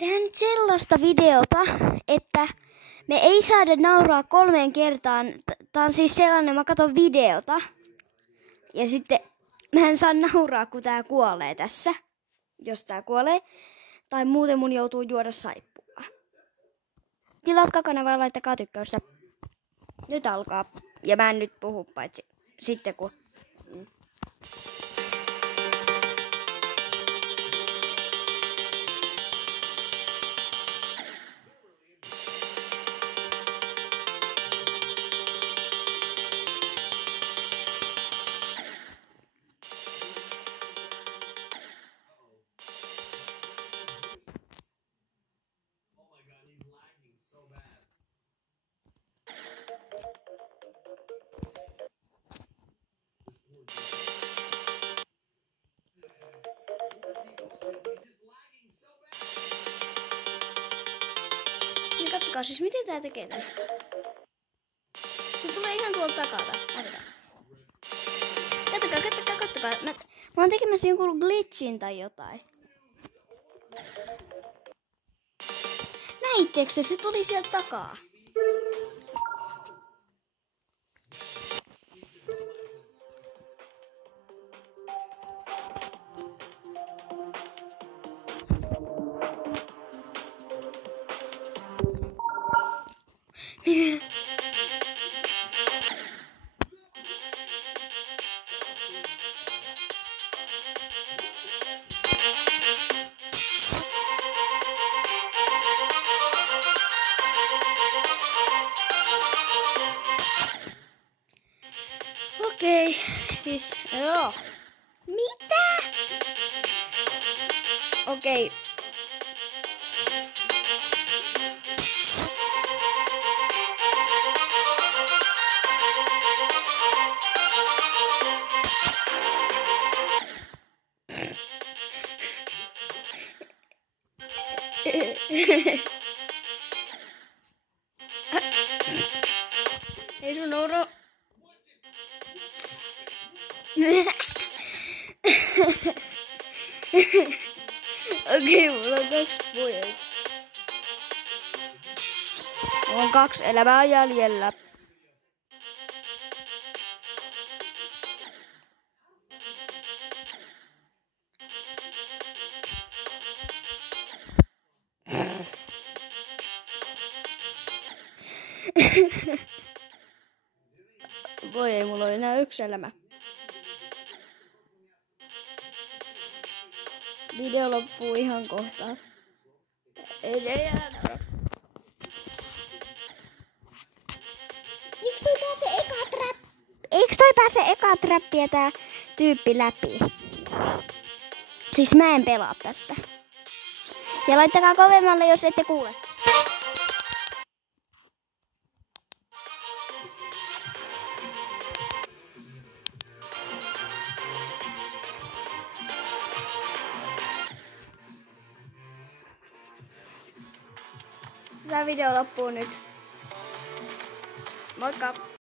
tehdään nyt sellaista videota, että me ei saada nauraa 3 kertaan. Tää on siis sellainen, mä katson videota. Ja sitten mä en saa nauraa, kun tää kuolee tässä. Jos tää kuolee. Tai muuten mun joutuu juoda saippua. Tilatkaa kanavaa ja laittakaa tykkäystä. Nyt alkaa. Ja mä en nyt puhu paitsi sitten kun... Katsokaa siis, miten tää tekee tän. Se tulee ihan tuolta takalta. Katsokaa. Mä oon tekemässä jonkun glitchin tai jotain. Näittekö te? Se tuli sieltä takaa. Okei, siis joo. Mitä? Okei. Ei sun oro. Okei, mulla on 2 pojat. Mulla on 2 elämää jäljellä. Voi ei, mulla on enää 1 elämä. Video loppuu ihan kohta. Ei se jää. Eiks toi pääse eka trappia tää tyyppi läpi? Siis mä en pelaa tässä. Ja laittakaa kovemmalle, jos ette kuule. Tämä video loppuu nyt. Moikka!